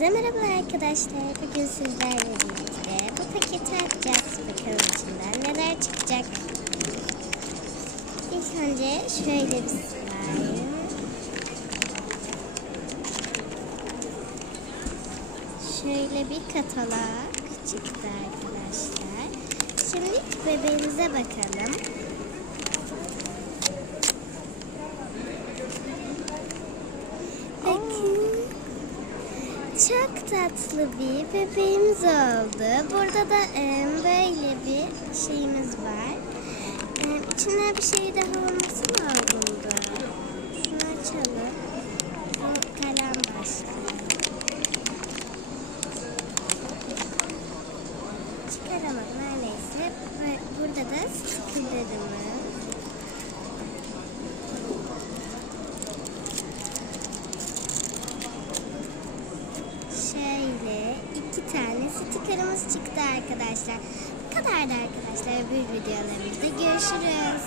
Herkese merhaba arkadaşlar. Bugün sizlerle birlikte bu paketi açacağız. Bakalım içinden neler çıkacak. İlk önce şöyle bir slime. Şöyle bir katalog çıktı arkadaşlar. Şimdi bebeğimize bakalım. Çok tatlı bir bebeğimiz oldu. Burada da e, böyle bir şeyimiz var. E, içinde bir şey daha olması lazımdı. Şunu açalım. Bu kalem başlığı. Çıkaramadım her neyse. Burada da. Şöyle iki tane stikerimiz çıktı arkadaşlar. Bu kadardı arkadaşlar bir videolarımızda. Görüşürüz.